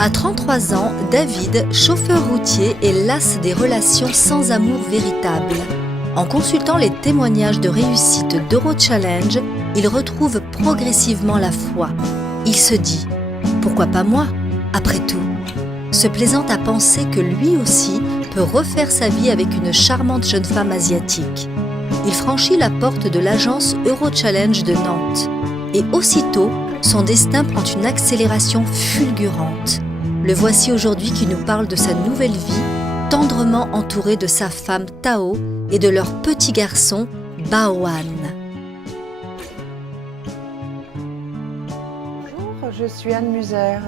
À 33 ans, David, chauffeur routier, est las des relations sans amour véritable. En consultant les témoignages de réussite d'Eurochallenge, il retrouve progressivement la foi. Il se dit « Pourquoi pas moi, après tout ?» Se plaisant à penser que lui aussi peut refaire sa vie avec une charmante jeune femme asiatique. Il franchit la porte de l'agence Eurochallenge de Nantes. Et aussitôt, son destin prend une accélération fulgurante. Le voici aujourd'hui qui nous parle de sa nouvelle vie, tendrement entouré de sa femme Tao et de leur petit garçon Baoan. Bonjour, je suis Anne Muser,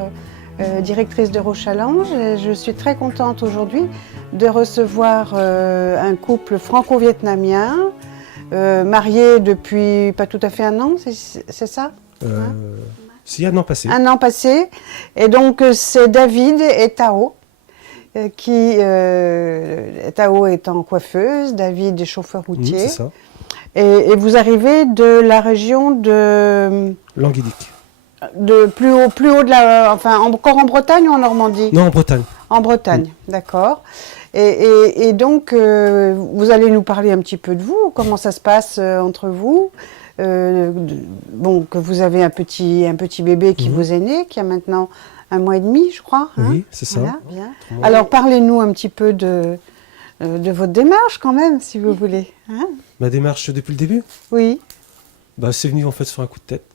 directrice d'Eurochallenge, et je suis très contente aujourd'hui de recevoir un couple franco-vietnamien, marié depuis pas tout à fait un an, c'est ça? Si, un an passé. Un an passé. Et donc, c'est David et Tao. Tao étant coiffeuse, David est chauffeur routier. C'est ça. Et vous arrivez de la région de... Languédic. De plus haut de la... Enfin, encore en Bretagne ou en Normandie? Non, en Bretagne. En Bretagne, d'accord. Et donc, vous allez nous parler un petit peu de vous, comment ça se passe entre vous. Bon, que vous avez un petit bébé qui vous est né, qui a maintenant 1 mois et demi, je crois. Hein? Oui, c'est ça. Voilà, bien. Alors, parlez-nous un petit peu de votre démarche quand même, si vous voulez. Hein? Ma démarche depuis le début, Oui. bah, c'est venu en fait sur un coup de tête.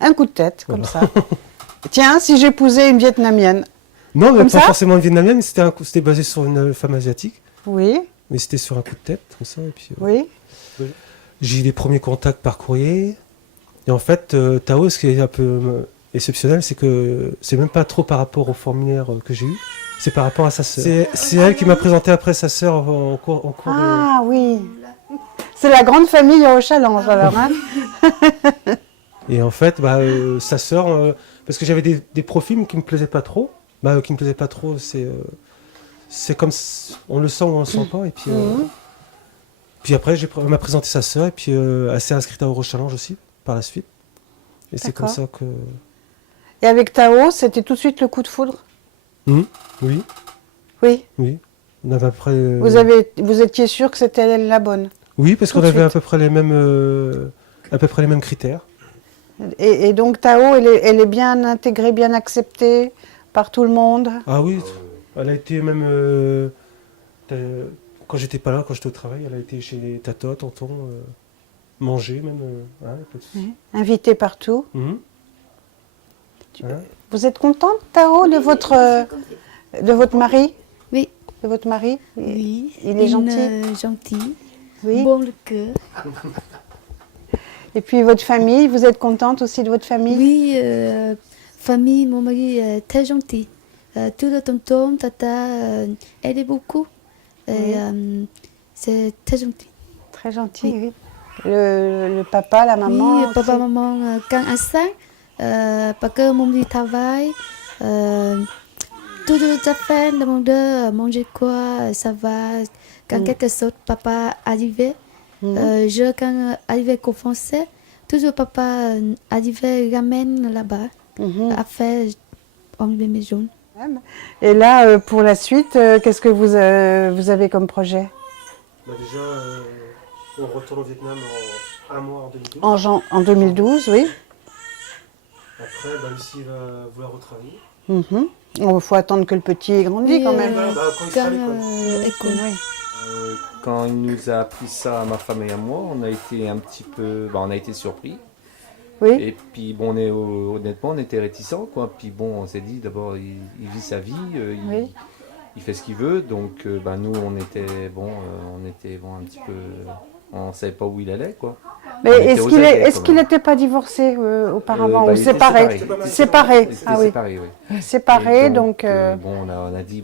Un coup de tête, Voilà. comme ça. Tiens, si j'épousais une Vietnamienne. Non, mais Comme pas ça forcément une vietnamienne, c'était basé sur une femme asiatique. Oui, Mais c'était sur un coup de tête, comme ça. Et puis, oui. j'ai eu les premiers contacts par courrier. Et en fait, Tao, ce qui est un peu exceptionnel, c'est que c'est même pas trop par rapport au formulaire que j'ai eu, c'est par rapport à sa sœur. C'est elle qui m'a présenté après sa sœur en cours de... Ah oui. C'est la grande famille Eurochallenge, alors. Hein? Et en fait, bah, sa sœur, parce que j'avais des profils qui me plaisaient pas trop. Bah, qui me plaisaient pas trop, c'est comme on le sent ou on le sent pas. Et puis, puis après, elle m'a présenté sa sœur et puis elle s'est inscrite à Eurochallenge aussi par la suite. Et c'est comme ça que. Et avec Tao, c'était tout de suite le coup de foudre? Oui, Oui. oui. On avait à peu près. Vous étiez sûr que c'était elle la bonne? Oui, parce Tout qu'on de avait à suite. peu près les mêmes critères. Et donc Tao, elle est bien intégrée, bien acceptée par tout le monde? Ah oui, elle a été même quand j'étais pas là, quand j'étais au travail, elle a été chez Tata, tonton, manger même. Hein, pas de souci. Invitée partout. Mhm. Hein. Vous êtes contente, Tao, de votre mari? Oui. De votre mari? Oui. Il est gentil? Gentil. Oui. Bon le cœur. Et puis votre famille, vous êtes contente aussi de votre famille? Oui, famille, mon mari est très gentil. Tout le tonton, tata, aide beaucoup. Et c'est très gentil. Très gentil, oui. Le papa, la maman? Oui, papa, aussi. maman, quand à ça, parce que mon mari travaille, tout le affaires demande manger quoi, ça va. Quand quelque chose, papa arrivait, je quand arrivais qu'au français, tout le papa arrivait ramène là-bas, affaire en maison. Et là, pour la suite, qu'est-ce que vous avez comme projet? Bah déjà, on retourne au Vietnam en 1 mois en 2012. En 2012, oui. Après, bah, Lucie va vouloir retravailler. Il faut attendre que le petit grandisse Oui, quand même. Bah, quand il sera à l'école. École. Oui. Quand il nous a appris ça à ma femme et à moi, on a été un petit peu, on a été surpris. Oui. Et puis bon, honnêtement, on était réticents, quoi. Puis bon, on s'est dit d'abord, il vit sa vie, Oui. il fait ce qu'il veut. Donc, nous, on était un petit peu, on savait pas où il allait, quoi. Mais On était est-ce aux qu'il aguets, quand même. n'était pas divorcé auparavant ou Il était séparé? séparé. Séparé. Ils étaient Ah oui. séparés, oui. Séparé, Et donc on a dit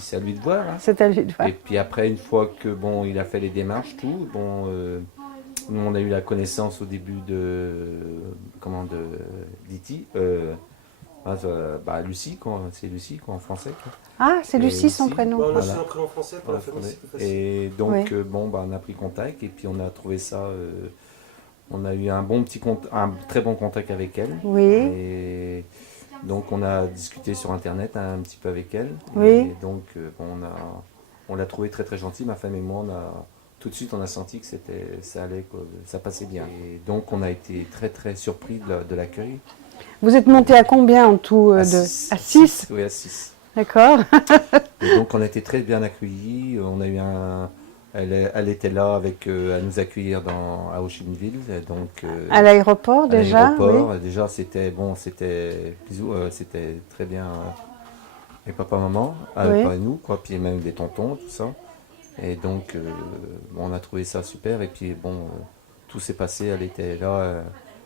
c'est à lui de voir. Hein. c'est à lui de voir. Et puis après, une fois que il a fait les démarches, tout, nous on a eu la connaissance au début de d'Iti, Lucie, c'est Lucie quoi, en français. Quoi. Ah, c'est Et Lucie son Lucie. prénom. Bah, on a Voilà. su un prénom français pour la famille, c'est plus facile. Et donc Oui. on a pris contact et puis on a trouvé ça. On a eu un très bon contact avec elle. Oui. Et Donc on a discuté sur internet un petit peu avec elle. Oui. Et donc bon, on l'a trouvée très très gentille, ma femme et moi. Tout de suite on a senti que ça allait, quoi, ça passait bien. Et donc on a été très très surpris de l'accueil. Vous êtes monté à combien en tout À À 6 6. Oui, à 6. D'accord. Et donc on a été très bien accueillis. On a eu elle était là à nous accueillir à Ho Chi Minh Ville. Donc, À l'aéroport à déjà l'aéroport, oui. déjà c'était bisous, c'était très bien avec papa, maman, Oui. pas nous, quoi, puis même des tontons, tout ça. Et donc on a trouvé ça super. Et puis bon, tout s'est passé. Elle était là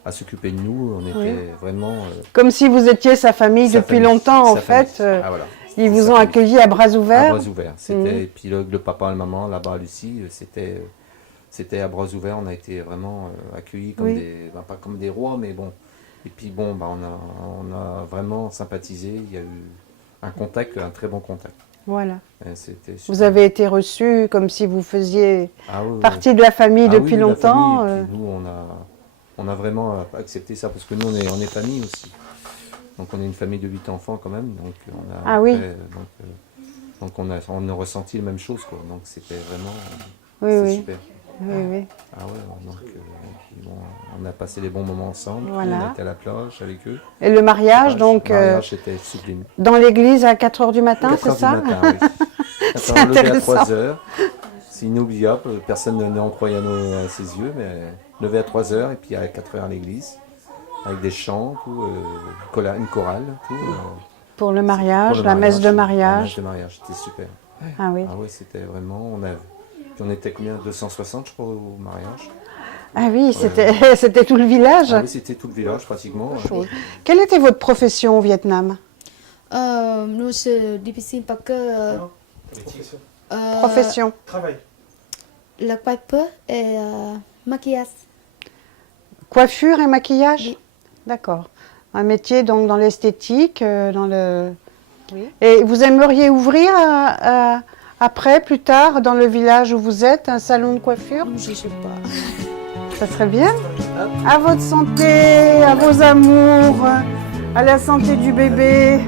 à s'occuper de nous. On était vraiment Comme si vous étiez sa famille sa depuis famille, longtemps en sa fait. famille. Ah, voilà. Ils vous Sa ont famille. accueillis à bras À ouverts. bras ouverts. Et puis le papa et la maman là-bas à Lucie, c'était à bras ouverts. On a été vraiment accueillis comme pas comme des rois, mais bon. Et puis bon, on a vraiment sympathisé. Il y a eu un très bon contact. Voilà. Et c'était super. Vous avez été reçus comme si vous faisiez Oui, partie de la famille Ah depuis oui, la longtemps. famille. Et puis nous, on a vraiment accepté ça parce que nous, on est famille aussi. Donc on est une famille de 8 enfants quand même. Donc donc on a ressenti les mêmes choses, quoi. Donc c'était vraiment c'est super. Oui. Ah ouais, donc puis bon, on a passé des bons moments ensemble. Voilà. On a été à la plage avec eux. Et le mariage, donc, Le mariage était sublime. dans l'église à 4 h du matin, 4 c'est heures ça du matin, oui. C'est Attends, levé à intéressant. 3 heures. C'est inoubliable. Personne n'en croyait à ses yeux, mais levé à 3 heures et puis à 4 heures à l'église. Avec des chants, tout, une chorale, tout. Pour le mariage, Pour le la messe de La mariage. messe de mariage, c'était super. Ah oui. Ah oui, c'était vraiment. Puis on était combien 260, je crois, au mariage. Ah oui, c'était tout le village. Ah oui, c'était tout le village pratiquement. Quelle était votre profession au Vietnam? Nous, c'est difficile parce que Profession. Travail. le paper et maquillage. Coiffure et maquillage. Oui. D'accord. Un métier donc dans l'esthétique, dans le. Oui. Et vous aimeriez ouvrir après, plus tard, dans le village où vous êtes, un salon de coiffure? Je ne sais pas. Ça serait bien. À votre santé, à vos amours, à la santé du bébé.